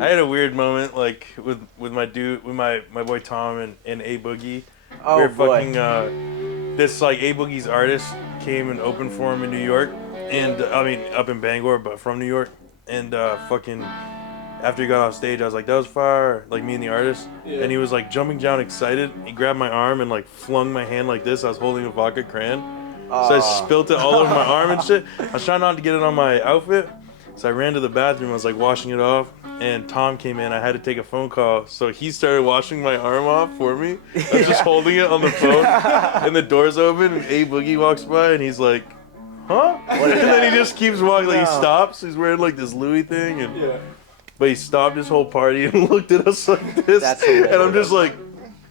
I had a weird moment like with my boy Tom and A Boogie. Oh we were boy. fucking this like A Boogie's artist came and opened for him in New York, and I mean up in Bangor, but from New York, and fucking. After he got off stage, I was like, that was fire, like me and the artist. Yeah. And he was like jumping down excited. He grabbed my arm and like flung my hand like this. I was holding a vodka cran. So I spilt it all over my arm and shit. I was trying not to get it on my outfit. So I ran to the bathroom. I was like washing it off. And Tom came in. I had to take a phone call. So he started washing my arm off for me. I was just holding it on the phone. And the door's open and A Boogie walks by and he's like, huh? And then he just keeps walking. Like he stops. He's wearing like this Louis thing. And but he stopped his whole party and looked at us like this. And I'm just like,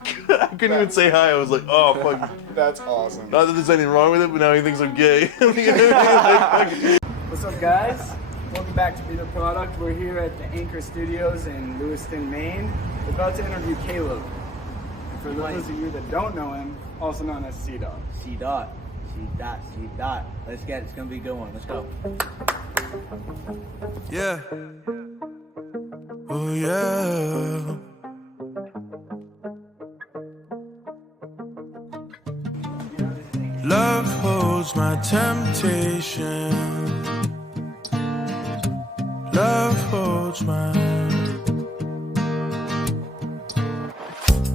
I couldn't even say hi. I was like, oh, fuck. That's awesome. Not that there's anything wrong with it, but now he thinks I'm gay. What's up, guys? Welcome back to Be The Product. We're here at the Anchor Studios in Lewiston, Maine. We're about to interview Caleb. And for those of you that don't know him, also known as C-Dot. C-Dot. C-Dot. C-Dot. Let's get it. It's going to be a good one. Let's go. Yeah. Oh, yeah. Love holds my temptation. Love holds my.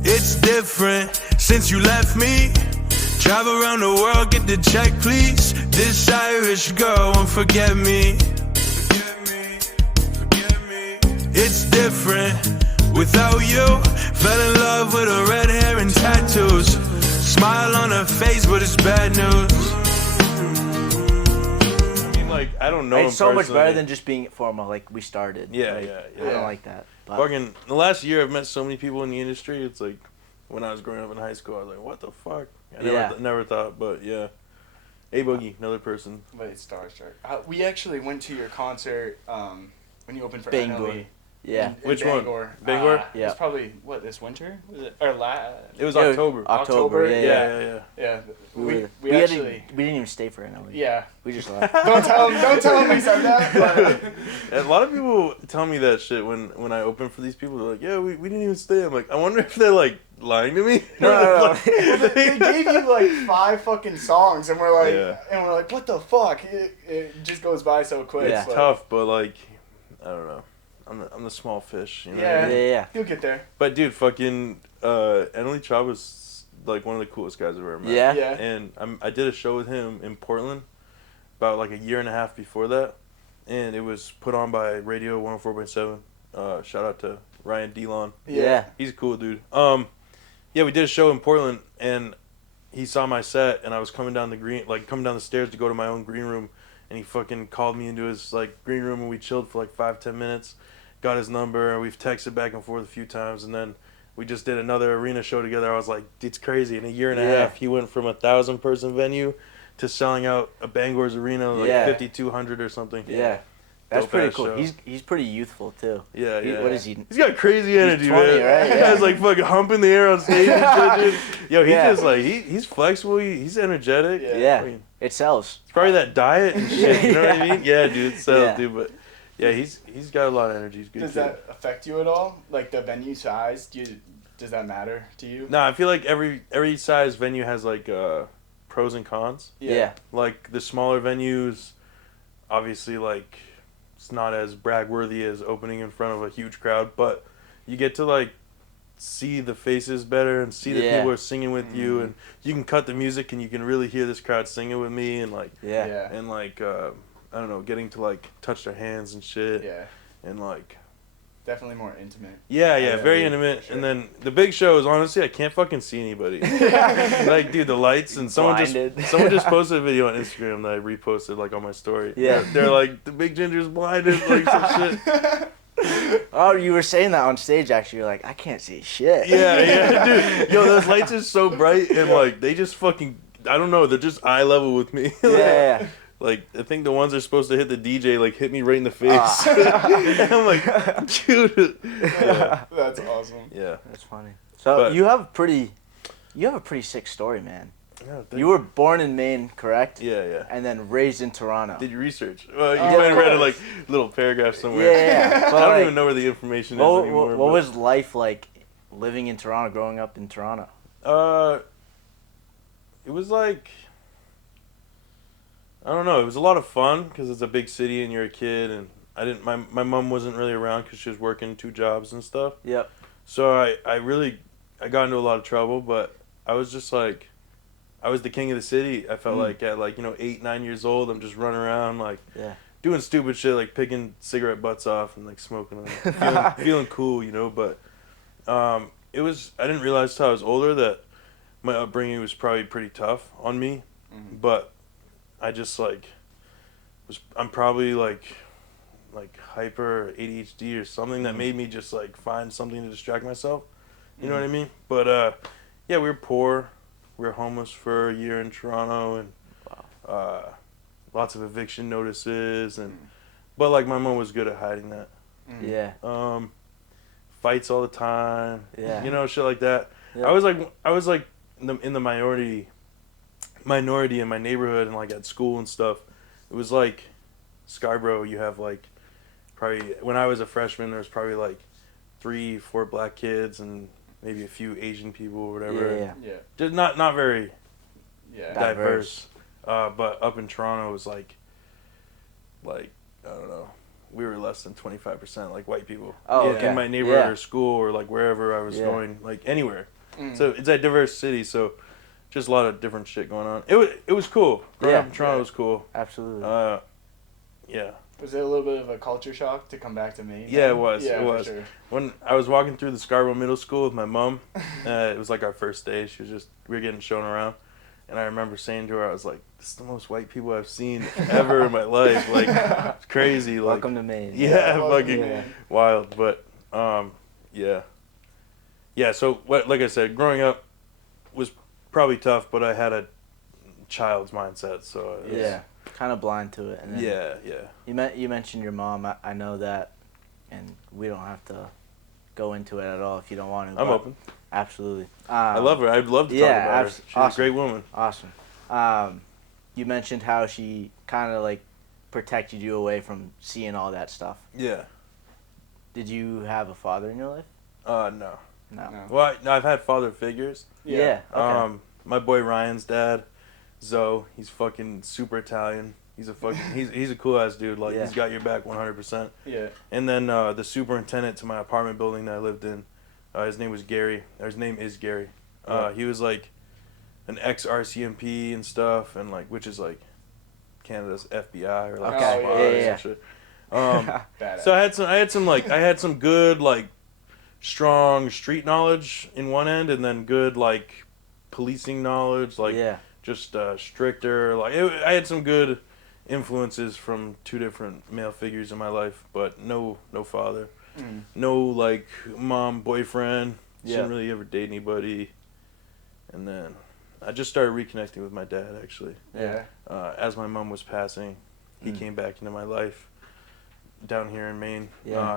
It's different since you left me. Travel around the world, get the check, please. This Irish girl won't forget me. It's different without you. Fell in love with her red hair and tattoos. Smile on her face, but it's bad news. I mean, like, I don't know. It's so much better than just being formal, like we started. Yeah, like, yeah. I don't like that. But. Fucking, the last year I've met so many people in the industry. It's like, when I was growing up in high school, I was like, what the fuck? I never thought, but yeah. A Boogie, another person. But it's starstruck. We actually went to your concert when you opened for Bangor. Enel. Yeah. In Which Bangor. one? Bangor? Yeah. It was probably, what, this winter? Was it? Or It was October. October, yeah. We actually... We didn't even stay for Enel. Yeah. We just left. Don't tell him we said that. But. A lot of people tell me that shit when I open for these people. They're like, yeah, we didn't even stay. I'm like, I wonder if they're like lying to me. No. They gave you like 5 fucking songs and we're like, what the fuck? It just goes by so quick. It's tough, but like, I don't know. I'm the small fish, you know. Yeah. You'll get there. But dude, fucking Enel Chaba's like one of the coolest guys I've ever met. Yeah. And I did a show with him in Portland about like a year and a half before that, and it was put on by Radio 104.7. Shout out to Ryan Delon. Yeah. He's a cool dude. Yeah, we did a show in Portland, and he saw my set, and I was coming down the stairs to go to my own green room, and he fucking called me into his like green room, and we chilled for like 5-10 minutes. Got his number, and we've texted back and forth a few times, and then we just did another arena show together. I was like, it's crazy. In a year and a half, he went from 1,000-person venue to selling out a Bangor's arena like 5,200 or something. Yeah. That's pretty cool. Show. He's pretty youthful too. Yeah. What is he? He's got crazy energy, 20, man. right? That guy's like fucking humping the air on stage and shit, dude. Yo, just like he's flexible. He's energetic. Yeah. I mean, it sells. It's probably that diet and shit. You know what I mean? Yeah, dude. It sells, dude. But yeah, he's got a lot of energy. He's good. Does that affect you at all? Like the venue size? Does that matter to you? No, I feel like every size venue has like pros and cons. Yeah. Like the smaller venues, obviously like it's not as brag-worthy as opening in front of a huge crowd, but you get to like see the faces better and see that people are singing with you, and you can cut the music and you can really hear this crowd singing with me, and like and like I don't know, getting to like touch their hands and shit. Yeah. And like definitely more intimate. Yeah, very intimate. Sure. And then the big shows, honestly, I can't fucking see anybody. Like, dude, the lights, and someone just posted a video on Instagram that I reposted like on my story. Yeah. They're like, the big ginger's blinded, like some shit. Oh, you were saying that on stage actually. You're like, I can't see shit. Yeah, dude. Yo, those lights are so bright, and like they just fucking, I don't know, they're just eye level with me. Yeah. Like, I think the ones that are supposed to hit the DJ, like, hit me right in the face. And I'm like, dude. That's awesome. Yeah. That's funny. So you have a pretty sick story, man. You were born in Maine, correct? Yeah. And then raised in Toronto. Did you research? Well, you might have read a like little paragraph somewhere. Yeah. I don't even know where the information is anymore. What was life like living in Toronto, growing up in Toronto? It was like, I don't know. It was a lot of fun because it's a big city and you're a kid, and my mom wasn't really around because she was working 2 jobs and stuff. Yep. So I got into a lot of trouble, but I was just like, I was the king of the city. I felt like at 8, 9 years old, I'm just running around doing stupid shit, like picking cigarette butts off and like smoking them, feeling cool, But I didn't realize till I was older that my upbringing was probably pretty tough on me, but I just I'm probably like hyper ADHD or something that made me just like find something to distract myself. You know what I mean? But yeah, we were poor. We were homeless for a year in Toronto, and lots of eviction notices, but like my mom was good at hiding that. Yeah. Fights all the time. Yeah. Shit like that. Yep. I was like in the minority in my neighborhood and like at school and stuff. It was like Scarborough. You have like probably when I was a freshman, there was probably like 3, 4 black kids and maybe a few Asian people or whatever. Yeah. Just not very diverse. Diverse. But up in Toronto, it was like I don't know. We were less than 25% like white people. Oh, okay. In my neighborhood or school or like wherever I was going, like anywhere. So it's a diverse city, so just a lot of different shit going on. It was cool. Growing up in Toronto was cool. Absolutely. Yeah. Was it a little bit of a culture shock to come back to Maine? Yeah, it was. Yeah, it was. For sure. When I was walking through the Scarborough Middle School with my mom, it was like our first day. We were getting shown around, and I remember saying to her, I was like, "This is the most white people I've seen ever in my life. Like, it's crazy. Like, Welcome to Maine. Yeah, fucking wild. But yeah. So like I said, growing up was probably tough, but I had a child's mindset, so it was, kind of blind to it. And then You mentioned your mom. I know that, and we don't have to go into it at all if you don't want to. I'm open. Absolutely. I love her. I'd love to talk about her. She's a great woman. Awesome. You mentioned how she kind of like protected you away from seeing all that stuff. Yeah. Did you have a father in your life? No. No. Well, I've had father figures. Yeah. Okay. My boy Ryan's dad, Zoe, he's fucking super Italian. He's a cool ass dude. Like he's got your back 100%. Yeah. And then the superintendent to my apartment building that I lived in, his name was Gary. His name is Gary. He was like an ex RCMP and stuff, and like which is like Canada's FBI or like spies and shit. So I had some good like strong street knowledge in one end, and then good like policing knowledge, like just stricter. Like I had some good influences from 2 different male figures in my life, but no father, no like mom boyfriend. Didn't really ever date anybody, and then I just started reconnecting with my dad actually. As my mom was passing, he came back into my life down here in Maine,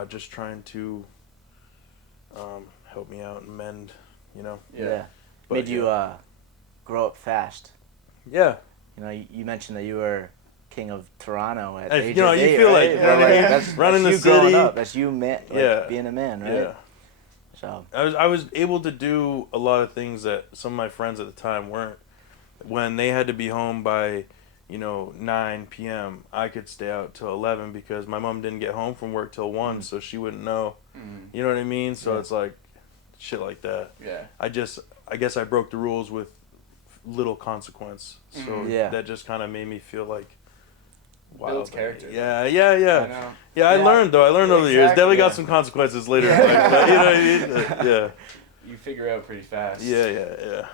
just trying to help me out and mend, But, made you grow up fast. Yeah. You mentioned that you were king of Toronto at Hey, age of 8, you feel right? like That's running the you city. growing up. That's you being a man, right? Yeah. So I was able to do a lot of things that some of my friends at the time weren't. When they had to be home by 9 p.m., I could stay out till 11 because my mom didn't get home from work till 1, so she wouldn't know. You know what I mean? So it's like shit like that. Yeah. I guess I broke the rules with little consequence. So that just kind of made me feel like Builds character. Yeah. I learned over the years. Definitely got some consequences later in life, but, you know what I mean? Yeah. You figure out pretty fast. Yeah.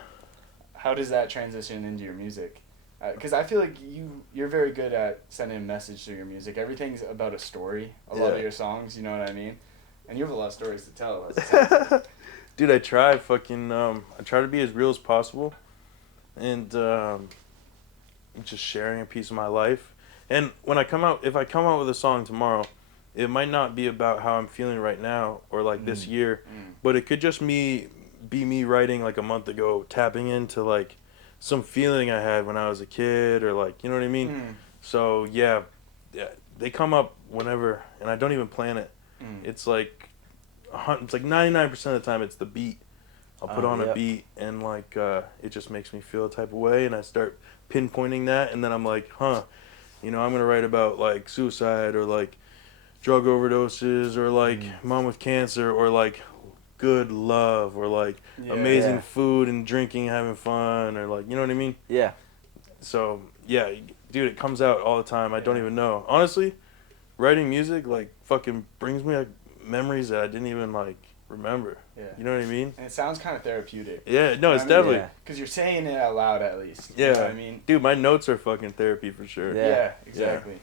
How does that transition into your music? Because I feel like you're very good at sending a message through your music. Everything's about a story. A lot of your songs, you know what I mean? And you have a lot of stories to tell. Dude, I try to be as real as possible, and just sharing a piece of my life. And when if I come out with a song tomorrow, it might not be about how I'm feeling right now or like this year, but it could just be me writing like a month ago, tapping into like some feeling I had when I was a kid, or like, you know what I mean? So yeah, they come up whenever, and I don't even plan it. It's like 99% of the time it's the beat. I'll put on a beat, and like it just makes me feel a type of way, and I start pinpointing that, and then I'm like, you know, I'm gonna write about like suicide, or like drug overdoses, or like mom with cancer, or like good love, or like amazing food and drinking, having fun, or like, you know what I mean? Yeah. So yeah, dude, it comes out all the time. I don't even know. Honestly, writing music like fucking brings me like memories that I didn't even like remember. Yeah. You know what I mean? And it sounds kind of therapeutic. Yeah, no, it's definitely. Because you're saying it out loud at least. Yeah. You know what I mean? Dude, my notes are fucking therapy for sure. Yeah, exactly.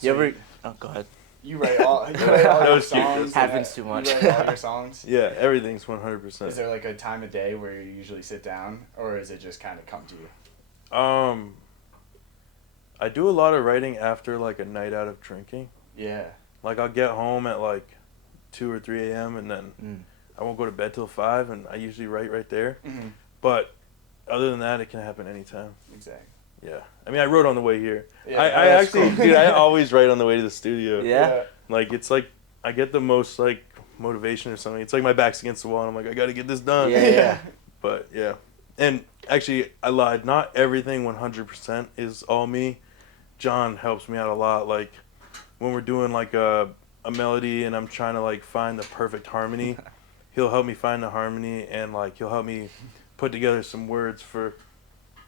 You ever... Oh, go ahead. You write all your songs? Happens too much. You write all your songs? Yeah, everything's 100%. Is there like a time of day where you usually sit down, or is it just kind of come to you? I do a lot of writing after like a night out of drinking. Yeah. Like I'll get home at like 2 or 3 a.m. and then I won't go to bed till 5, and I usually write right there. But other than that, it can happen anytime. Exactly. Yeah. I mean, I wrote on the way here. Yeah, I actually, dude, I always write on the way to the studio. Yeah? Like, it's like, I get the most, like, motivation or something. It's like my back's against the wall, and I'm like, I gotta get this done. Yeah. But, yeah. And actually, I lied. Not everything 100% is all me. John helps me out a lot. Like, when we're doing, like, a melody and I'm trying to, like, find the perfect harmony, he'll help me find the harmony, and, like, he'll help me put together some words for...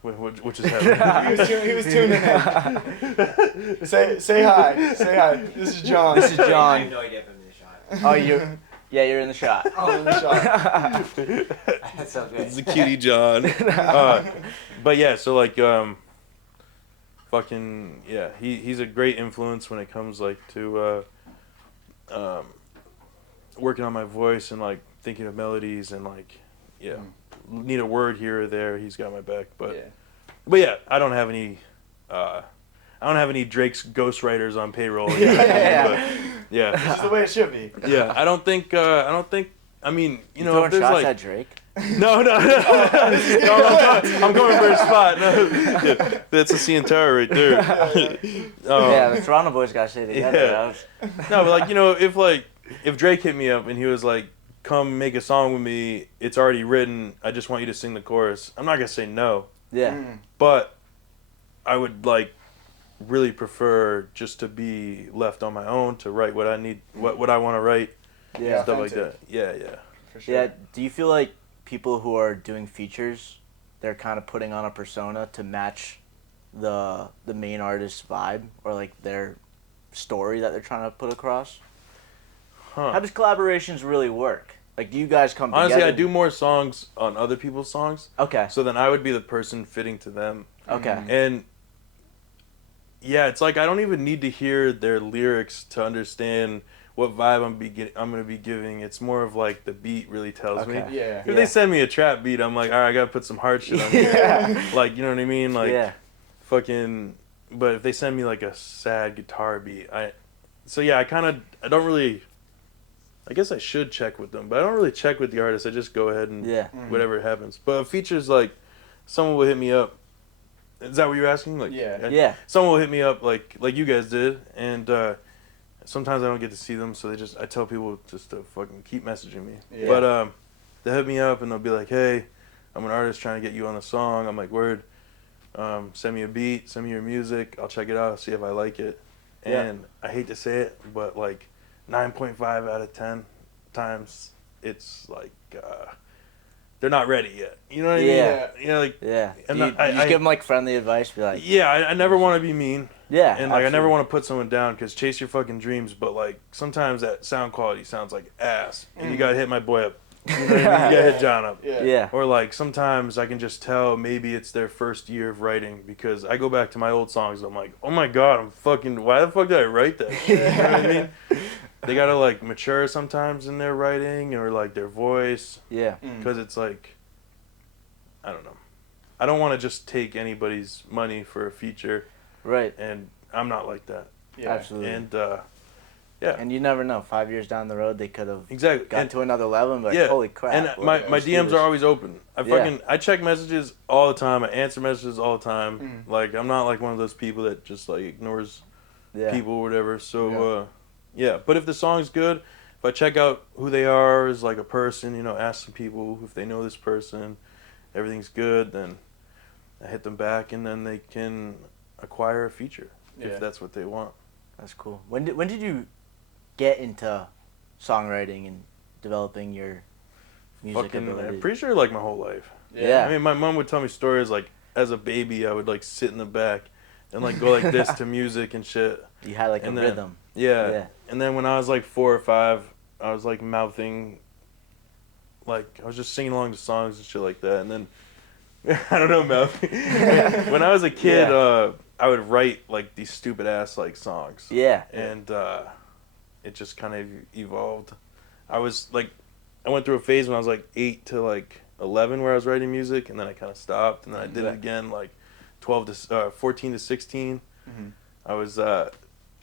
Which is happening. he was tuning in. Say hi. Say hi. This is John. This is John. I have no idea if I'm in the shot. Oh, you're in the shot. Oh, in the shot. That sounds good. It's the cutie John. But yeah, so like, fucking, yeah, he's a great influence when it comes like to working on my voice and like thinking of melodies and like, yeah. Need a word here or there, he's got my back. But yeah, I don't have any Drake's ghostwriters on payroll. Yeah. It's just the way it should be. Yeah, I don't think. I mean, you know, if there's shots like at Drake. no, I'm going for a spot. No, that's a CN Tower right there. Yeah, the Toronto boys got shit together. Yeah. No, but like, you know, if Drake hit me up and he was like, come make a song with me, it's already written, I just want you to sing the chorus, I'm not gonna say no. Yeah. But I would like really prefer just to be left on my own to write what I need, what I want to write. Yeah. Stuff like that. Yeah. For sure. Yeah. Do you feel like people who are doing features, they're kind of putting on a persona to match the main artist's vibe or like their story that they're trying to put across? How does collaborations really work? Like, do you guys come together? Honestly, I do more songs on other people's songs. Okay. So then I would be the person fitting to them. Okay. And yeah, it's like I don't even need to hear their lyrics to understand what vibe I'm gonna be giving. It's more of like the beat really tells me. Yeah. If they send me a trap beat, I'm like, all right, I gotta put some hard shit on here. Like, you know what I mean? Like, fucking. But if they send me like a sad guitar beat, I don't really. I guess I should check with them, but I don't really check with the artist. I just go ahead and whatever happens. But features, like, someone will hit me up. Is that what you're asking? Like, yeah. Someone will hit me up like you guys did, and sometimes I don't get to see them, so I tell people just to fucking keep messaging me. Yeah. But they hit me up and they'll be like, hey, I'm an artist trying to get you on the song. I'm like, word. Send me a beat, send me your music. I'll check it out, see if I like it. And I hate to say it, but like 9.5 out of 10 times it's like they're not ready yet. You know what I mean? You know, like, And you just give them like friendly advice, be like, I never want to be mean. Yeah. And like I never want to put someone down because chase your fucking dreams, but like sometimes that sound quality sounds like ass, and you gotta hit my boy up. You know what I mean? You gotta hit John up. Yeah. Or like sometimes I can just tell maybe it's their first year of writing because I go back to my old songs and I'm like, oh my god, why the fuck did I write that? You know what I mean? They gotta like mature sometimes in their writing or like their voice. Yeah. Because it's like, I don't know. I don't want to just take anybody's money for a feature. Right. And I'm not like that. Yeah. Absolutely. And Yeah. And you never know. 5 years down the road, they could have Exactly. got And- to another level and be like, yeah. holy crap. And my let's do DMs this. are always open. Yeah. I check messages all the time. I answer messages all the time. Mm. Like, I'm not like one of those people that just like ignores Yeah. people or whatever. So yeah. But if the song's good, if I check out who they are as like a person, you know, ask some people if they know this person, everything's good, then I hit them back, and then they can acquire a feature if that's what they want. That's cool. When did you get into songwriting and developing your music ability? I'm pretty sure like my whole life. Yeah. I mean, my mom would tell me stories like as a baby, I would like sit in the back and like go like this to music and shit. You had like And a then- rhythm. Yeah. Yeah. And then when I was like 4 or 5, I was like mouthing, like I was just singing along to songs and shit like that. And then I don't know, mouthing. When I was a kid, I would write like these stupid ass like songs. Yeah. And it just kind of evolved. I was like, I went through a phase when I was like 8 to like 11 where I was writing music, and then I kind of stopped, and then I did it again like 14 to 16. Mm-hmm. I was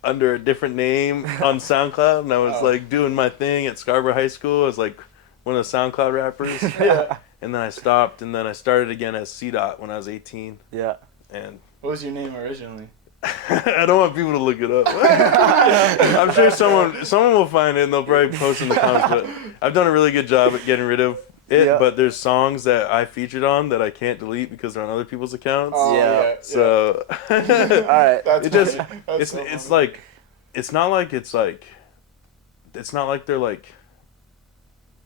under a different name on SoundCloud, and I was like doing my thing at Scarborough High School. I was like one of the SoundCloud rappers. Yeah. And then I stopped, and then I started again as C-Dot when I was 18. Yeah. And What was your name originally? I don't want people to look it up. I'm sure someone will find it, and they'll probably post in the comments. But I've done a really good job at getting rid of it. Yeah. But there's songs that I featured on that I can't delete because they're on other people's accounts. Oh, Yeah. So All right. That's it just funny. That's it's so it's funny. like it's not like they're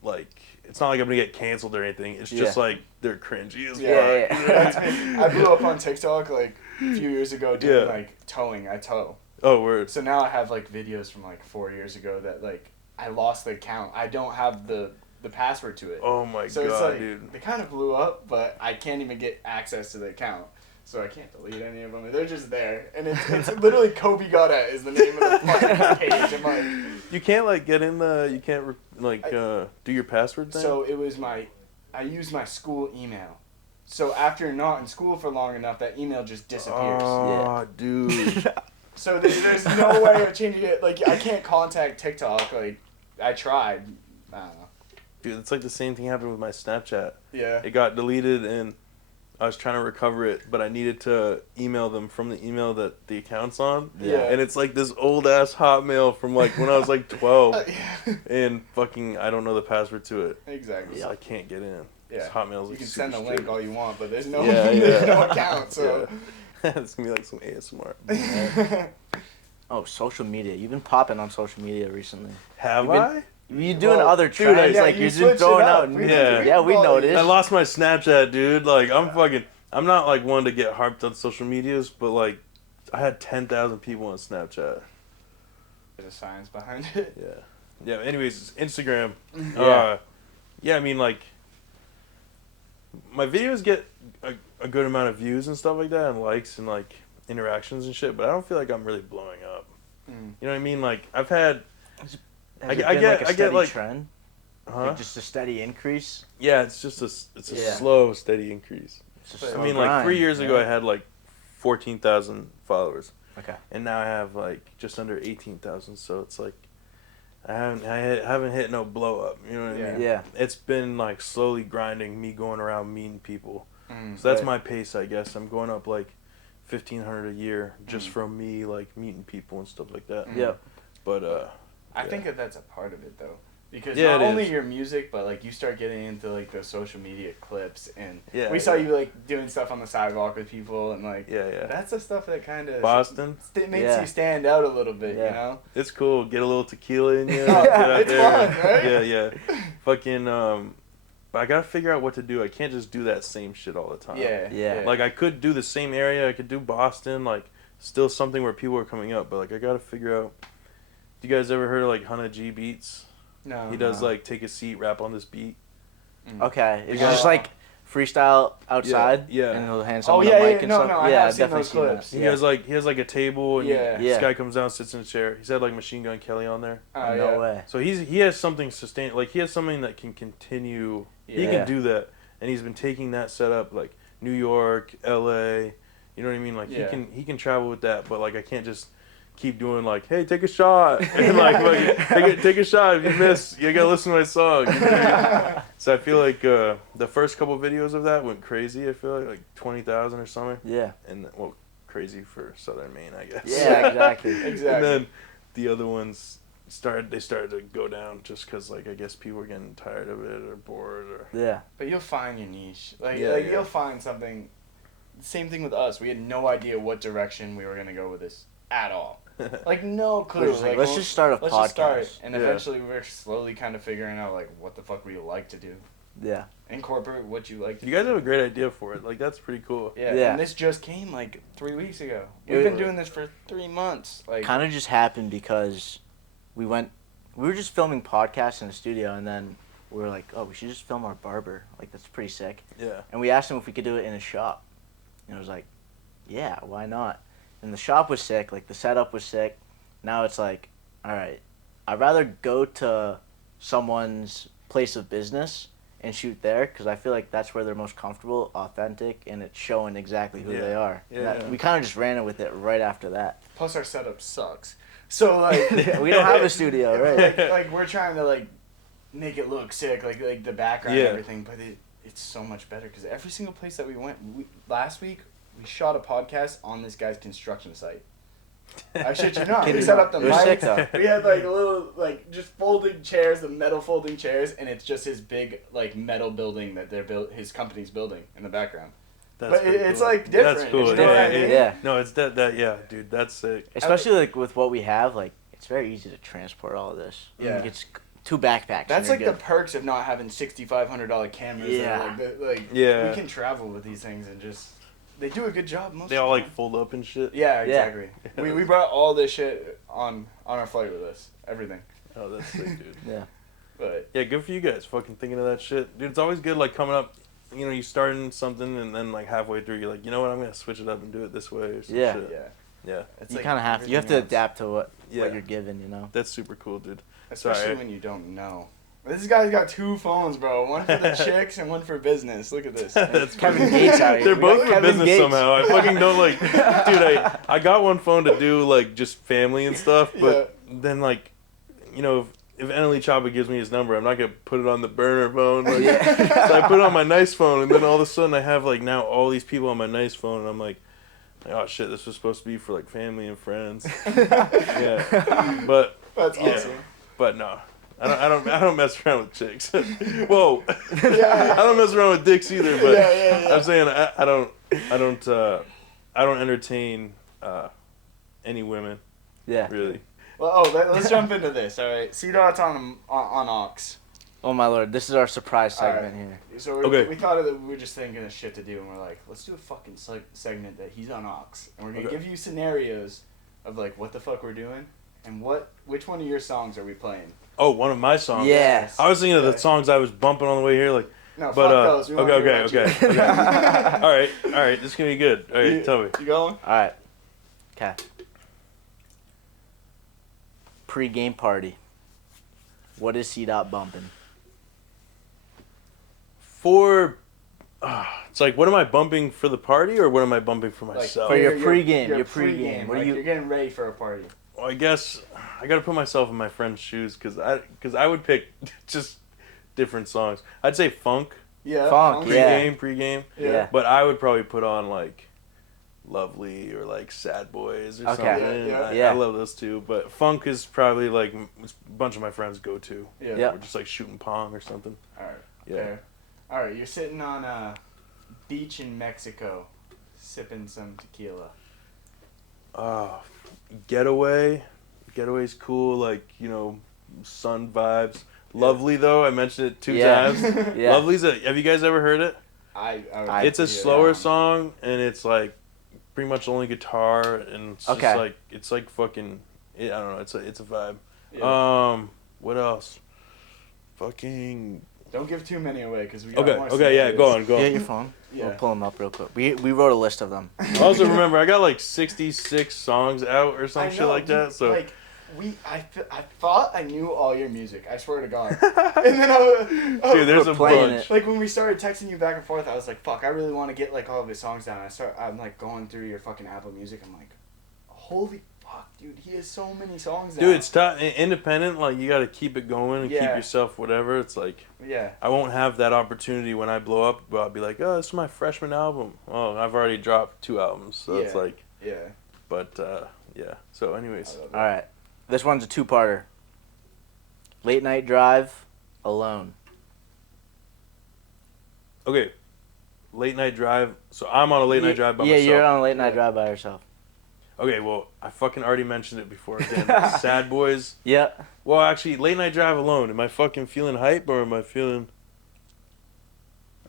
like it's not like I'm gonna get canceled or anything. It's just Yeah. like they're cringy as Yeah, fuck. yeah. That's me. I blew up on TikTok like a few years ago doing Yeah. like towing. I tow. Oh, word. So now I have like videos from like 4 years ago that like I lost the account. I don't have the password to it. Oh my So it's god, like dude. they kind of blew up, but I can't even get access to the account. So I can't delete any of them. They're just there, and it's literally Kobe Goddard is the name of the fucking page. I'm like, You can't like get in the. You can't do your password thing. so it was I used my school email. So after you're not in school for long enough, that email just disappears. Oh, dude. So there's no way of changing it. Like I can't contact TikTok. Like I tried. I don't know. Dude, it's like the same thing happened with my Snapchat. Yeah. It got deleted, and I was trying to recover it, but I needed to email them from the email that the account's on. Yeah. And it's like this old ass Hotmail from like when I was like 12, Yeah. and fucking I don't know the password to it. Exactly. So I can't get in. Yeah. This Hotmail's You like can super send a link strict. all you want, but there's no Yeah, there's yeah. no account. So. It's gonna be like some ASMR. Oh, social media. You've been popping on social media recently. Have You've been- I? You're doing Well, other dude, trends, yeah, like you you're switch just throwing it up. out. We- Yeah. We noticed. I lost my Snapchat, dude. Like I'm not like one to get harped on social medias, but like I had 10,000 people on Snapchat. There's a science behind it. Yeah. Anyways, Instagram. Yeah. Yeah. I mean, like my videos get a good amount of views and stuff like that, and likes and like interactions and shit. But I don't feel like I'm really blowing up. Mm. You know what I mean? Like I've had. Has I it get- been like a I get, steady like- trend? Huh? Like just a steady increase? Yeah. It's just a Yeah. slow, steady increase. It's a I I slow mean, like grind, 3 years ago, yeah. I had like 14,000 followers. Okay. And now I have like just under 18,000. So it's like I haven't hit no blow up. You know what I mean? Yeah. It's been like slowly grinding, me going around meeting people. Mm. So that's Right. my pace, I guess. I'm going up like 1,500 a year just Mm. from me like meeting people and stuff like that. Mm. Yep. But I Yeah. think that that's a part of it though, because Yeah, not it only is. your music, but like you start getting into like the social media clips, and Yeah, we saw yeah. you like doing stuff on the sidewalk with people, and like yeah. that's the stuff that kind of Boston, makes Yeah. you stand out a little bit, Yeah. you know. it's cool. Get a little tequila in you. Yeah, get out it's there. fun, right? Yeah. Fucking but I gotta figure out what to do. I can't just do that same shit all the time. Yeah, Yeah. Like I could do the same area. I could do Boston. Like still something where people are coming up. But like I gotta figure out. You guys ever heard of like Hunna G Beats? no, He does like take a seat, rap on this beat. Okay. It's Yeah. just like freestyle outside. Yeah. And he'll hand Oh someone yeah, a mic yeah, and no, stuff. no, I yeah, have I've seen definitely those seen that. clips. He has like a table, and Yeah. this Yeah. guy comes down, sits in a chair. He's had like Machine Gun Kelly on there. Oh, No yeah. way. So he has something sustain, like he has something that can continue. He Yeah. can do that, and he's been taking that setup like New York, L.A. You know what I mean? Like Yeah. he can travel with that, but like I can't just keep doing like, hey, take a shot, and like take a shot. If you miss, you gotta listen to my song. You know what I mean? So I feel like the first couple videos of that went crazy. I feel like 20,000 or something. Yeah. And well, crazy for Southern Maine, I guess. Yeah, exactly. Exactly. And then the other ones started to go down just because like I guess people were getting tired of it or bored or. Yeah. But you'll find your niche. Like Yeah. you'll find something. Same thing with us. We had no idea what direction we were gonna go with this at all. Like no clue. We're just like, let's just start a let's podcast. just start, and Yeah. eventually we're slowly kind of figuring out like what the fuck we like to do. Yeah. Incorporate what you like to You do. guys have a great idea for it. Like that's pretty cool. Yeah, Yeah. and this just came like 3 weeks ago. It We've been was- doing this for 3 months. Like Kind of just happened because we were just filming podcasts in the studio, and then we were like, oh, we should just film our barber. Like, that's pretty sick. Yeah. And we asked him if we could do it in a shop. And it was like, yeah, why not? And the shop was sick. Like, the setup was sick. Now it's like, all right, I'd rather go to someone's place of business and shoot there because I feel like that's where they're most comfortable, authentic, and it's showing exactly who Yeah. they are. Yeah. And that- we kind of just ran it with it right after that. plus our setup sucks. So like We don't have a studio, right? like we're trying to like make it look sick, like the background Yeah. and everything, but it's so much better because every single place that we went, last week we shot a podcast on this guy's construction site. I shit you not. We set up the It was sick, mics. though. We had like little like just folding chairs, the metal folding chairs, and it's just his big like metal building that his company's building in the background. That's But pretty it's cool. like That's different. cool. You know what I Yeah, mean? Yeah. No, it's that. Yeah, dude, that's sick. Especially like with what we have, like it's very easy to transport all of this. Yeah. Like, it's 2 backpacks. That's and like you're the good. perks of not having $6,500 cameras. Yeah. Yeah. We can travel with these things and just they do a good job most. They of all the like time. fold up and shit. Yeah, Yeah. exactly. We brought all this shit on our flight with us, everything. Oh, that's sick, dude. Yeah. But Yeah, good for you guys. Fucking thinking of that shit, dude. It's always good like coming up. You know, you starting something and then like halfway through, you're like, you know what? I'm gonna switch it up and do it this way or some Yeah. shit. yeah, Yeah. it's You like kind of have to. You have to everything else. adapt to what Yeah. you're given. You know. That's super cool, dude. Especially Sorry. when you don't know. This guy's got 2 phones, bro. One for the chicks and one for business. Look at this. That's Kevin pretty- Gates out here. They're We both got for Kevin business Gates. somehow. I fucking don't like, dude. I got one phone to do like just family and stuff, but then like, you know, if Enel Chaba gives me his number, I'm not gonna put it on the burner phone. Like, so I put it on my nice phone, and then all of a sudden I have like now all these people on my nice phone, and I'm like, oh shit, this was supposed to be for like family and friends. Yeah, but That's yeah, awesome. but no. I don't mess around with chicks. Whoa, Yeah. I don't mess around with dicks either. But Yeah. I'm saying I don't entertain any women Yeah. really. Well, let's jump into this. All right, C-Dot's on Ox. Oh my lord, this is our surprise All segment here. So Okay. we thought of that we were just thinking of shit to do, and we're like, let's do a fucking segment that he's on Ox, and we're gonna Okay. give you scenarios of like what the fuck we're doing, and which one of your songs are we playing? Oh, one of my songs. Yeah. I was thinking of the Okay. songs I was bumping on the way here, like. No, But fuck those. We wanna hear about okay. you. All right. This is gonna be good. All right, tell me. You going? All right. Okay. Pre-game party. What is C-Dot bumping? It's like, what am I bumping for the party, or what am I bumping for myself? For your pregame, your pregame. What are Like you- you're getting ready for a party. Well, I guess I gotta put myself in my friend's shoes, cause I would pick just different songs. I'd say funk, Yeah. Funk, yeah. pregame, Yeah. but I would probably put on like Lovely or like Sad Boys or Okay. something. Yeah. Yeah. I love those two, but funk is probably like a bunch of my friends go to. Yeah. Yeah. We're just like shooting pong or something. All right. Yeah. Okay. All right. You're sitting on a beach in Mexico, sipping some tequila. Getaway. Getaway's cool, like, you know, sun vibes. Lovely though, I mentioned it 2 Yeah. times. Yeah. Lovely's have you guys ever heard it? I It's a yeah. slower song, and it's like pretty much only guitar, and it's Okay. just like it's like fucking. I don't know. It's a vibe. Yeah. What else? Fucking. Don't give too many away because we got Okay. more Okay. Yeah. Go on. Go You got on. your phone? Yeah. We'll pull them up real quick. We wrote a list of them. I also remember I got like 66 songs out or some I shit know, like that. dude, So. like I thought I knew all your music. I swear to God. And then Dude, there's a playing bunch. it. like when we started texting you back and forth, I was like, "Fuck, I really want to get like all of his songs down." I'm like going through your fucking Apple Music. I'm like, "Holy fuck, fuck, dude, he has so many songs now. Dude, it's tough. Independent, like, you gotta keep it going and keep Yeah. yourself whatever. It's like, Yeah. I won't have that opportunity when I blow up, but I'll be like, oh, this is my freshman album. Oh, I've already dropped 2 albums, so it's Yeah. like, Yeah. but, yeah. So, anyways. I love it. All right. This one's a 2-parter. Late night drive, alone. Okay. Late night drive. So, I'm on a late night drive by myself. Yeah, you're on a late night drive by yourself. Okay, well, I fucking already mentioned it before again. Sad Boys. Yeah. Well, actually, late night drive alone. Am I fucking feeling hype or am I feeling...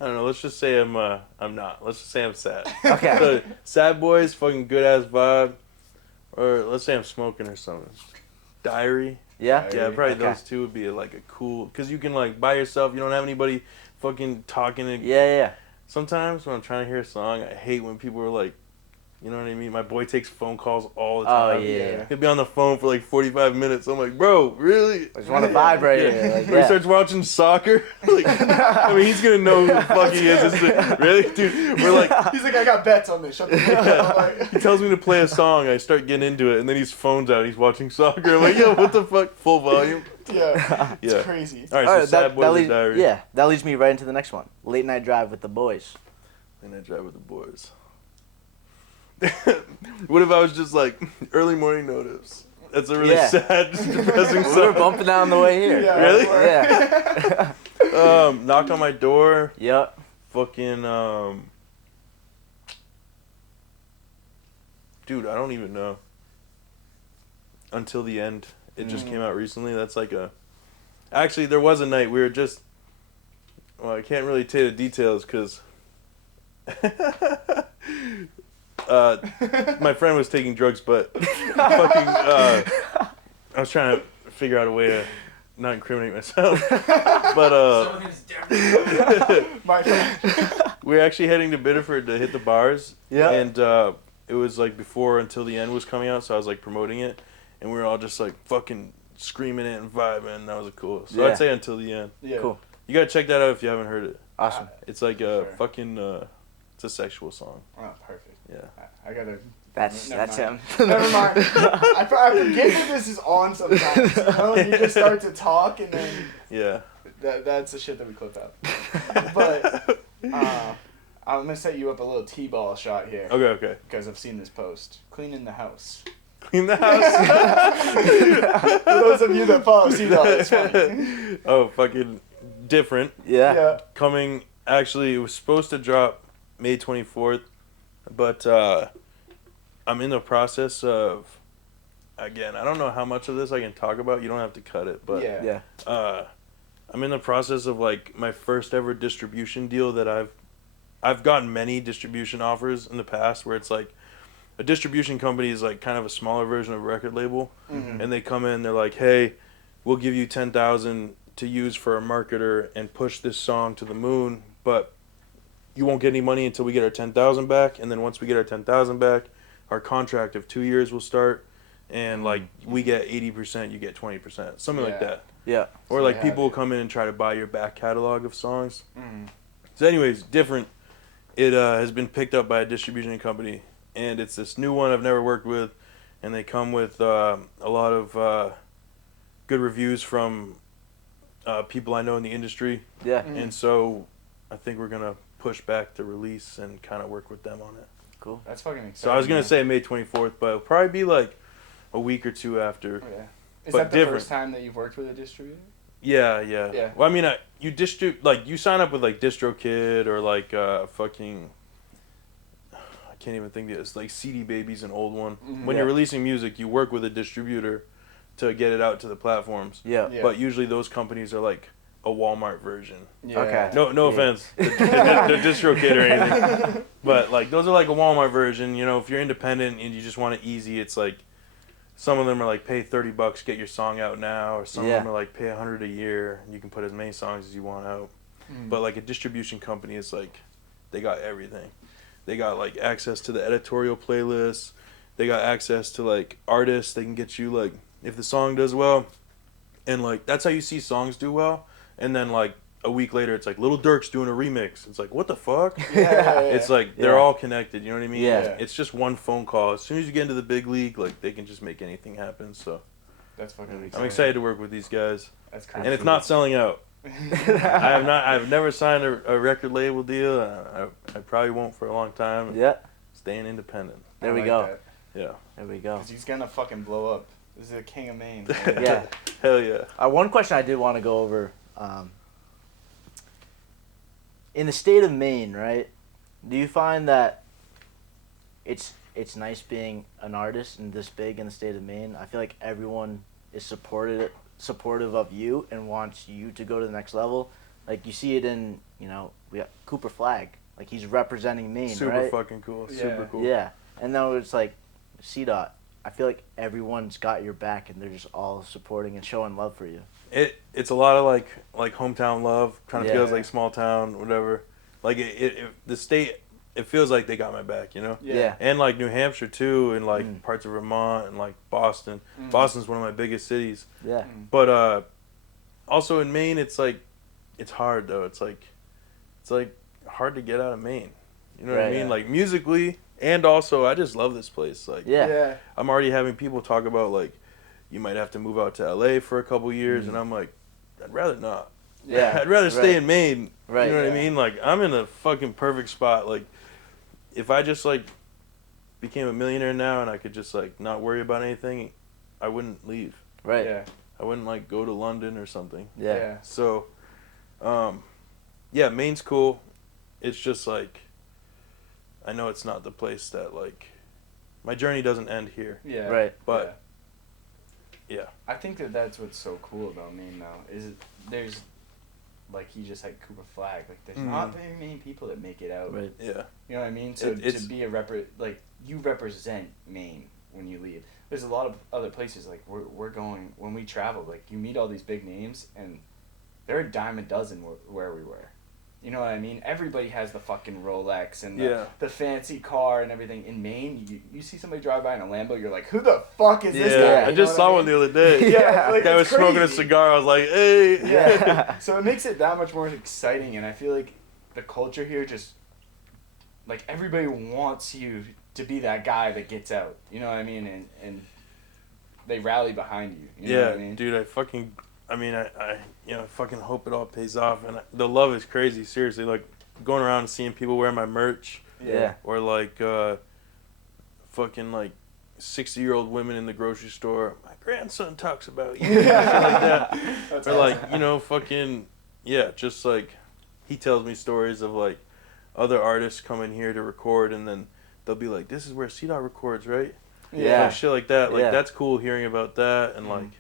I don't know. Let's just say I'm not. Let's just say I'm sad. Okay. So, Sad Boys, fucking good ass vibe. Or let's say I'm smoking or something. Diary. Yeah? Yeah, probably Okay. those two would be like a cool... Because you can like by yourself. You don't have anybody fucking talking. And Yeah. sometimes when I'm trying to hear a song, I hate when people are like... You know what I mean? My boy takes phone calls all the Oh, time. yeah. He'll be on the phone for like 45 minutes. I'm like, bro, really? I just want to vibe right Yeah. here. Like, When he starts watching soccer, like, I mean, he's gonna know who the fuck he is. This is like, really, dude? We're like, He's like, I got bets on this. Shut the fuck up. he tells me to play a song. I start getting into it, and then his phone's out. He's watching soccer. I'm like, yo, what the fuck? Full volume. Yeah. It's Yeah. crazy. All right, All so right, Sad Boys leads, Diary. yeah, that leads me right into the next one. Late night drive with the boys. And I drive with the boys. What if I was just like early morning notice? That's a really Yeah. sad, depressing We were song. bumping that on the way here. Yeah. Really? Yeah. Knocked on my door. Yep. Fucking dude, I don't even know. Until the End. It just came out recently. That's like a... Actually, there was a night we were just... Well, I can't really tell you the details because... my friend was taking drugs, but fucking... I was trying to figure out a way to not incriminate myself. But, My friend. we were actually heading to Biddeford to hit the bars. Yeah. And it was like before Until the End was coming out, so I was like promoting it. And we were all just like fucking screaming it and vibing. And that was cool. So Yeah. I'd say Until the End. Yeah. Cool. You gotta check that out if you haven't heard it. Awesome. It's like a Sure. fucking, it's a sexual song. Oh, perfect. Yeah. I gotta. That's Never him. mind. Never mind. I forget that this is on sometimes. You know, you just start to talk and then Yeah. that's the shit that we clip out. But I'm gonna set you up a little T-ball shot here Okay. because I've seen this post. Cleaning the house. Clean the house. For those of you that follow, see that it's funny. Oh, fucking different. Yeah. Yeah. Coming, actually, it was supposed to drop May 24th, but I'm in the process of, again, I don't know how much of this I can talk about. You don't have to cut it, but Yeah. Yeah. I'm in the process of like my first ever distribution deal that I've gotten many distribution offers in the past where it's like a distribution company is like kind of a smaller version of a record label, and they come in, they're like, hey, we'll give you $10,000 to use for a marketer and push this song to the moon, but you won't get any money until we get our $10,000 back, and then once we get our $10,000 back, our contract of 2 years will start, and like we get 80%, you get 20%, something like Yeah. that. Yeah. Or So like they people will have- come in and try to buy your back catalog of songs. Mm. So anyways, different. It has been picked up by a distribution company, and it's this new one I've never worked with, and they come with a lot of good reviews from people I know in the industry, Yeah. and so I think we're gonna push back the release and kind of work with them on it. Cool. That's fucking exciting. So I was gonna man. say May 24th, but it'll probably be like a week or two after. Oh, yeah. Is but that the different. first time that you've worked with a distributor? Yeah. Yeah. Well, I mean, you sign up with like DistroKid or like fucking. I can't even think of this. Like CD Baby's an old one. When you're Yeah. releasing music, you work with a distributor to get it out to the platforms. Yeah. Yeah. But usually those companies are like a Walmart version. Yeah. Okay. No Yeah. offense, the DistroKid or anything. But like those are like a Walmart version. You know, if you're independent and you just want it easy, it's like some of them are like pay $30, get your song out now, or some Yeah. of them are like pay $100 a year, and you can put as many songs as you want out. But like a distribution company is like they got everything. They got like access to the editorial playlists. They got access to like artists. They can get you like if the song does well, and like that's how you see songs do well. And then like a week later, it's like Little Durk's doing a remix. It's like, what the fuck? Yeah. It's like they're Yeah. all connected. You know what I mean? Yeah. It's just one phone call. As soon as you get into the big league, like they can just make anything happen. So That's fucking exciting. I'm excited to work with these guys, That's crazy. and it's not selling out. I've never signed a record label deal. I probably won't for a long time. Yeah. Staying independent. There we go. Yeah. There we go. Because he's gonna fucking blow up. This is the king of Maine. Yeah. Hell yeah. One question I did want to go over. In the state of Maine, right? Do you find that it's nice being an artist and this big in the state of Maine? I feel like everyone is supportive of you and wants you to go to the next level. Like you see it in, we got Cooper Flag. Like he's representing Maine, Super right? fucking cool. Yeah. Super cool. Yeah. And now it's like CDOT. I feel like everyone's got your back and they're just all supporting and showing love for you. It's a lot of like hometown love. Kind of Yeah. feels like small town, whatever. Like the state, it feels like they got my back, you know. Yeah. And like New Hampshire too, and like parts of Vermont and like Boston. Boston's one of my biggest cities. Yeah. But also in Maine, it's like it's hard though. It's like hard to get out of Maine. You know what I Right. mean? Yeah. Like musically, and also I just love this place. Like Yeah. I'm already having people talk about like you might have to move out to LA for a couple years, and I'm like, I'd rather not. Yeah. I'd rather stay Right. in Maine. Right. You know what Yeah. I mean? Like I'm in a fucking perfect spot. Like if I just like became a millionaire now and I could just like not worry about anything, I wouldn't leave. Right. Yeah. I wouldn't like go to London or something. Yeah. So, yeah, Maine's cool. It's just like I know it's not the place that like my journey doesn't end here. Yeah. Right. But yeah. I think that's what's so cool about Maine though, is there's like he just had Cooper Flag. Like there's not very many people that make it out. Right. Yeah. You know what I mean? So It's- to be like you represent Maine when you leave. There's a lot of other places like we're going when we travel. Like you meet all these big names and they're a dime a dozen where we were. You know what I mean? Everybody has the fucking Rolex and the fancy car and everything. In Maine, you see somebody drive by in a Lambo, you're like, who the fuck is this guy? Yeah. I You just know saw what one the other day. Yeah, like, Guy was it's smoking a crazy. cigar. I was like, hey. Yeah. So it makes it that much more exciting, and I feel like the culture here just like everybody wants you to be that guy that gets out. You know what I mean? And they rally behind you. You know Yeah, what I mean? dude. I fucking fucking hope it all pays off. And the love is crazy. Seriously, like going around and seeing people wear my merch. Yeah. Or like fucking like 60-year-old women in the grocery store. My grandson talks about you. Shit like that. That's Or like, awesome. fucking just like he tells me stories of like other artists coming here to record, and then they'll be like, this is where CDOT records, right? Yeah. Like shit like that. Like Yeah. that's cool hearing about that, and like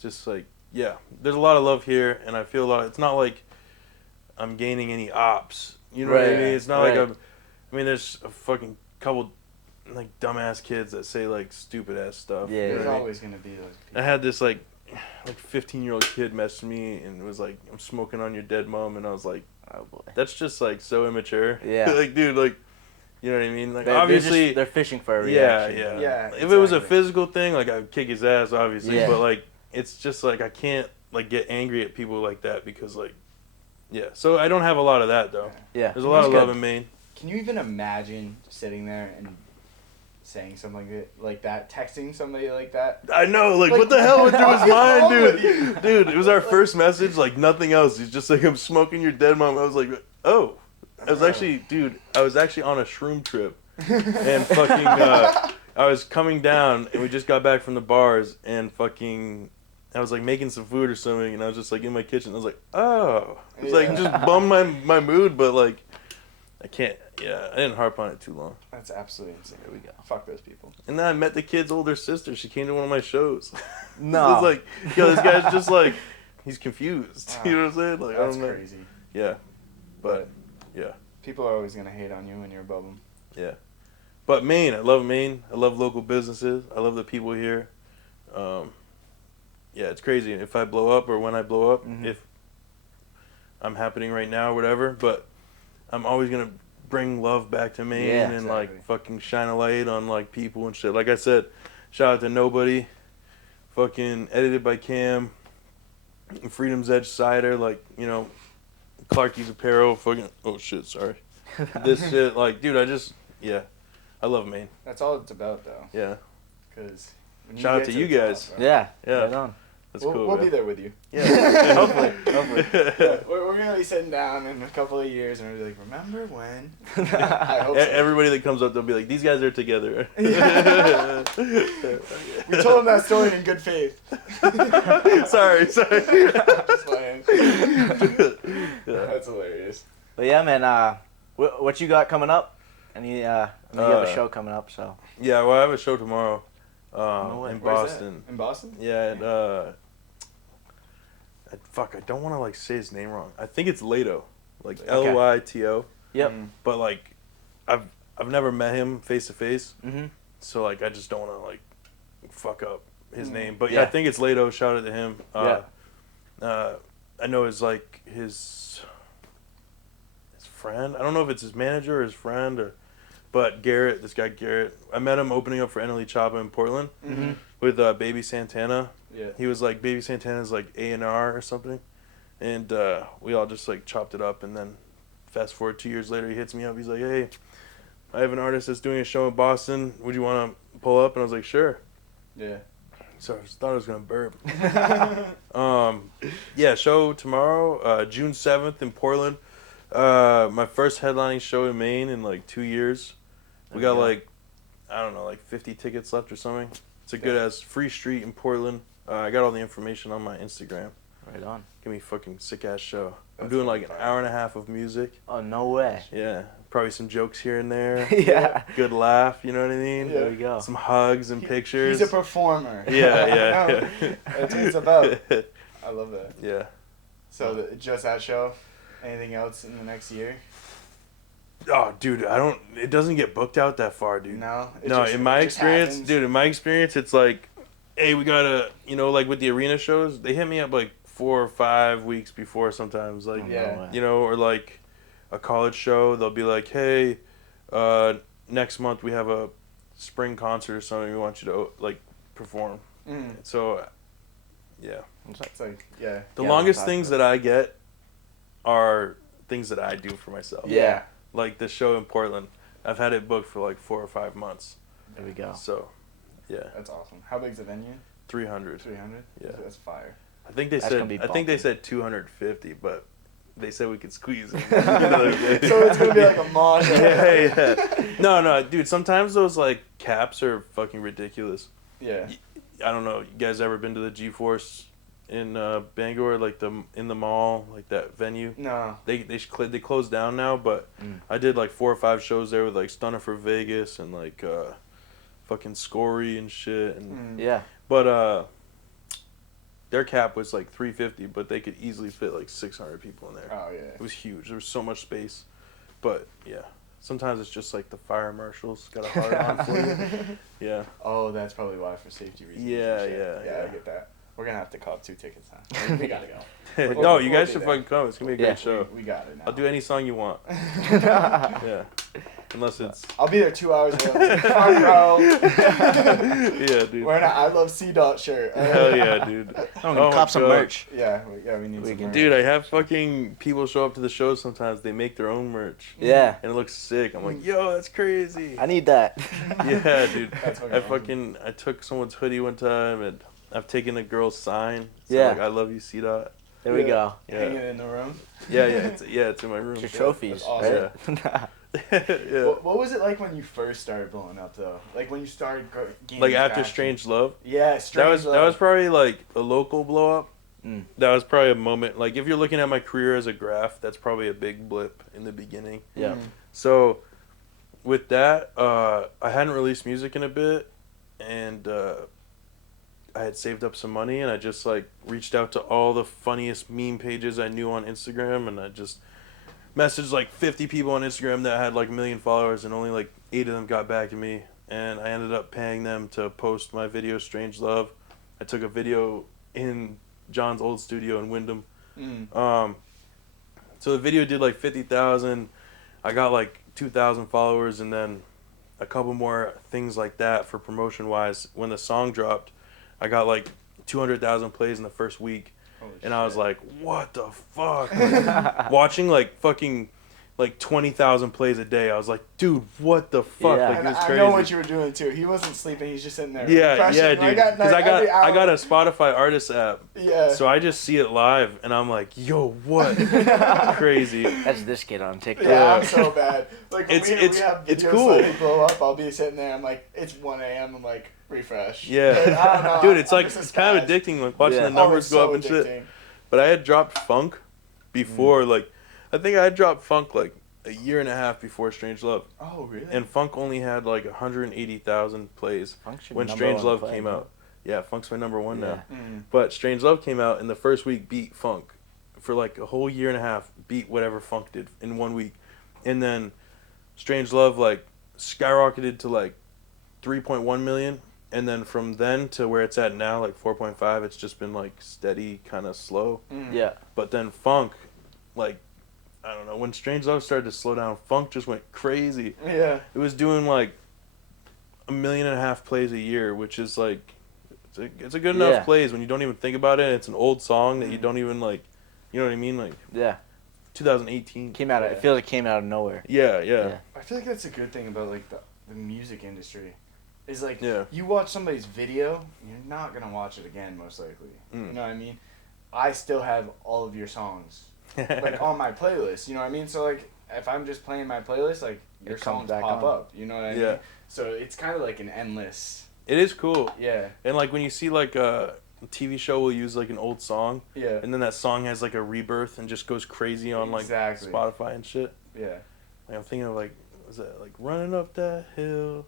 just like there's a lot of love here, and I feel it's not like I'm gaining any ops. You know what I Right. mean? It's not like Right. there's a fucking couple like dumbass kids that say like stupid ass stuff. Yeah. You know There's what I mean? always gonna be those people. I had this like 15-year-old kid message me and was like, I'm smoking on your dead mom, and I was like, Oh boy. that's just like so immature. Yeah. Like dude, like you know what I mean? Like They're obviously they're fishing for a yeah, reaction. yeah. Yeah, If it was a exactly. physical thing, like I'd kick his ass, obviously. Yeah. But like, it's just like I can't like get angry at people like that because like, yeah. So I don't have a lot of that though. Yeah. There's a lot of That's love good. in Maine. Can you even imagine sitting there and saying something like that, texting somebody like that? I know, like Like, what the hell went through what his is mind, wrong dude? with you? Dude, it was our first message, like nothing else. He's just like, I'm smoking your dead mom. I was like, oh. I was actually on a shroom trip. And fucking, I was coming down, and we just got back from the bars, and fucking, I was like making some food or something, and I was just like in my kitchen. I was like, oh, it was like Yeah. just bummed my mood, but like, I can't. Yeah, I didn't harp on it too long. That's absolutely insane. There we go. Fuck those people. And then I met the kid's older sister. She came to one of my shows. No. It was like, yo, this guy's just like, he's confused. Wow. You know what I'm saying? Like, I That's don't know. crazy. Yeah, but yeah. People are always gonna hate on you when you're above them. Yeah. But Maine, I love Maine. I love local businesses. I love the people here. Yeah, it's crazy. If I blow up or when I blow up, if I'm happening right now or whatever, but I'm always going to bring love back to Maine Yeah, and exactly. like fucking shine a light on like people and shit. Like I said, shout out to Nobody. Fucking edited by Cam. Freedom's Edge Cider, like, Clarky's apparel, fucking. Oh shit, sorry. This shit, like, dude, I love Maine. That's all it's about, though. Yeah, Because shout out to you guys. Yeah. Yeah. Right on. That's we'll, cool. We'll man. be there with you. Yeah, Hopefully. Yeah, we're gonna be sitting down in a couple of years and we'll be like, remember when? I hope so. Everybody that comes up, they'll be like, these guys are together. We told them that story in good faith. sorry. Just playing. That's hilarious. But yeah, man. What you got coming up? I mean, you have a show coming up, so. Yeah, well, I have a show tomorrow in Where's Boston. that? In Boston? Yeah, and I don't want to like say his name wrong. I think it's Lato, like Okay. Lyto. Yep. But like, I've never met him face to face, Mm-hmm. so like I just don't want to like fuck up his name. But Yeah. I think it's Lato. Shout out to him. I know his friend. I don't know if it's his manager or his friend but Garrett, this guy Garrett, I met him opening up for Enel in Portland Mm-hmm. with Baby Santana. Yeah. He was like Baby Santana's like A&R or something, and we all just like chopped it up. And then fast forward 2 years later, he hits me up. He's like, "Hey, I have an artist that's doing a show in Boston. Would you want to pull up?" And I was like, "Sure." Yeah. So I just thought I was gonna burp. Yeah, show tomorrow, June 7th in Portland. My first headlining show in Maine in like 2 years. We got like, I don't know, like 50 tickets left or something. It's a good ass free street in Portland. I got all the information on my Instagram. Right on. Give me a fucking sick ass show. I'm That's doing like an fire. hour and a half of music. Oh, no way. Yeah, probably some jokes here and there. Yeah. Good laugh, you know what I mean? There we go. Some hugs and pictures. He's a performer. Yeah. That's what it's about. I love that. Yeah. So just that show? Anything else in the next year? Oh, dude, it doesn't get booked out that far, dude. No? No, in my experience, happens? dude, in my experience, it's like, hey, we gotta, like with the arena shows, they hit me up like 4 or 5 weeks before sometimes, like, Yeah. or like a college show, they'll be like, hey, next month we have a spring concert or something, we want you to, like, perform. Mm. So, yeah. It's like, yeah. The Yeah, longest that's things awesome. that I get are things that I do for myself. Yeah. Like the show in Portland, I've had it booked for like 4 or 5 months. There we go. So, yeah, That's awesome. How big's the venue? 300. 300? Yeah. That's fire. I think they That's gonna said be I think they bumping. said 250, but they said we could squeeze it. So it's going to be like a mosh. yeah. No, dude. Sometimes those like caps are fucking ridiculous. Yeah. I don't know. You guys ever been to the G-Force in Bangor, like in the mall, like that venue? No. They closed down now, but I did like 4 or 5 shows there with like Stunner for Vegas and like fucking Scory and shit. And Yeah. but their cap was like 350, but they could easily fit like 600 people in there. Oh, yeah. It was huge. There was so much space, but yeah. Sometimes it's just like the fire marshals got a hard on for you. Yeah. Oh, that's probably why, for safety reasons. Yeah, and shit. yeah, Yeah, I yeah. get that. We're going to have to call 2 tickets now. We got to go. No, We'll you guys be should there. fucking come. It's gonna be a Yeah. great show. We got it now. I'll do any song you want. Yeah. Unless it's I'll be there 2 hours early. Front row. yeah, dude. Wearing an I Love C-Dot shirt. Hell yeah, dude. Oh, we Oh can cop my some God. merch. Yeah, we need some can- merch. Dude, I have fucking people show up to the shows sometimes. They make their own merch. Yeah. And it looks sick. I'm like, yo, that's crazy. I need that. Yeah, dude. That's I took someone's hoodie one time, and I've taken a girl's sign. So Yeah. like, I love you, C-Dot. There we Yeah. go. Hang it in the room. Yeah, it's in my room. It's your trophies, That's awesome. right? Yeah. What was it like when you first started blowing up, though? Like when you started gaining Like after traction? Strange Love. Yeah, Strange That was probably like a local blow up. Mm. That was probably a moment. Like if you're looking at my career as a graph, that's probably a big blip in the beginning. Yeah. Mm. So with that, I hadn't released music in a bit, and I had saved up some money, and I just like reached out to all the funniest meme pages I knew on Instagram, and I just messaged like 50 people on Instagram that had like 1 million followers, and only like 8 of them got back to me, and I ended up paying them to post my video Strange Love. I took a video in John's old studio in Wyndham. Mm. So the video did like 50,000. I got like 2,000 followers, and then a couple more things like that for promotion wise. When the song dropped, I got like 200,000 plays in the first week. And I was like, what the fuck? Like, watching like fucking like 20,000 plays a day. I was like, dude, what the fuck? Yeah. Like, it And was I crazy. know what you were doing too. He wasn't sleeping. He's just sitting there. Yeah, refreshing. yeah, dude. Because every I got a hour. Spotify artist app. Yeah. So I just see it live, and I'm like, yo, what? Crazy. That's this kid on TikTok. Yeah, I'm so bad. Like when It's- we it's- have it's videos cool. suddenly blow up, I'll be sitting there. I'm like, it's 1 a.m. I'm like, refresh. Yeah. Like, I don't know, Dude, it's I'm like, just a it's kind of spaz. addicting, like watching Yeah. the numbers it's go so up and shit. addicting. But I had dropped funk before, like, I think I had dropped funk like a year and a half before Strange Love. Oh really? And funk only had like 180,000 plays Funk's your when number Strange one Love play, came man. out. Yeah, funk's my number one now. Yeah. Mm. But Strange Love came out, and the first week beat funk for like a whole year and a half. Beat whatever funk did in 1 week, and then Strange Love like skyrocketed to like 3.1 million, and then from then to where it's at now, like 4.5, it's just been like steady, kind of slow. Mm. Yeah. But then funk, like, I don't know, when Strange Love started to slow down, funk just went crazy. Yeah. It was doing like 1.5 million plays a year, which is like, it's a good enough Yeah. plays when you don't even think about it. It's an old song that you don't even like, you know what I mean? Like Yeah. 2018. Came out of, it feels like it came out of nowhere. Yeah. I feel like that's a good thing about like the music industry, is like Yeah. you watch somebody's video, you're not gonna watch it again most likely. Mm. You know what I mean? I still have all of your songs like on my playlist. You know what I mean? So like if I'm just playing my playlist, like your It comes songs back pop on. up. You know what I Yeah. mean? So it's kind of like an endless. It is cool. Yeah. And like when you see like a TV show will use like an old song, Yeah. and then that song has like a rebirth and just goes crazy on like Exactly. Spotify and shit. Yeah. Like, I'm thinking of like, was that like running up that hill,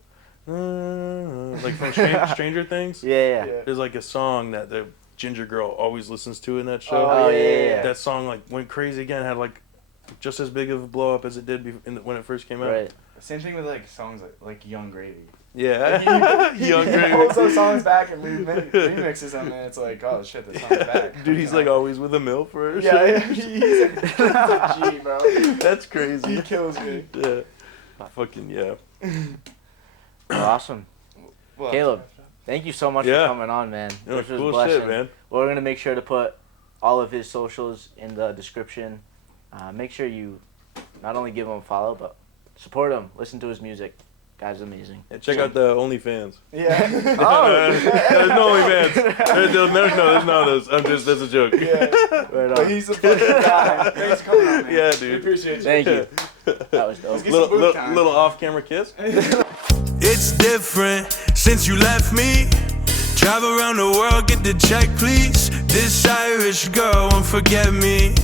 like from Stranger Things? Yeah. Yeah. There's like a song that the ginger girl always listens to in that show. Oh, yeah. That song like went crazy again. Had like just as big of a blow up as it did when it first came out. Right. Same thing with like songs like Young Gravy. Yeah. Young He Gravy. pulls those songs back and remixes them, and it's like, oh shit, the song's back. Dude, he's like always with a MILF or Yeah, shit. he's a G, bro. That's crazy. He kills me. Yeah. Fucking yeah. Awesome. Well, Caleb, thank you so much Yeah. for coming on, man. You know, This was cool blessing. shit, man. We're going to make sure to put all of his socials in the description. Make sure you not only give him a follow, but support him. Listen to his music. Guy's amazing. And check out the OnlyFans. Yeah. There's no OnlyFans. There's no those. That's a joke. Yeah. Right But on. he's a fucking guy. Thanks for coming on, man. Yeah, We dude. appreciate you. Thank you. That was dope. Let's get some booth time. Little off-camera kiss. It's different since you left me. Travel around the world, get the check, please. This Irish girl won't forget me.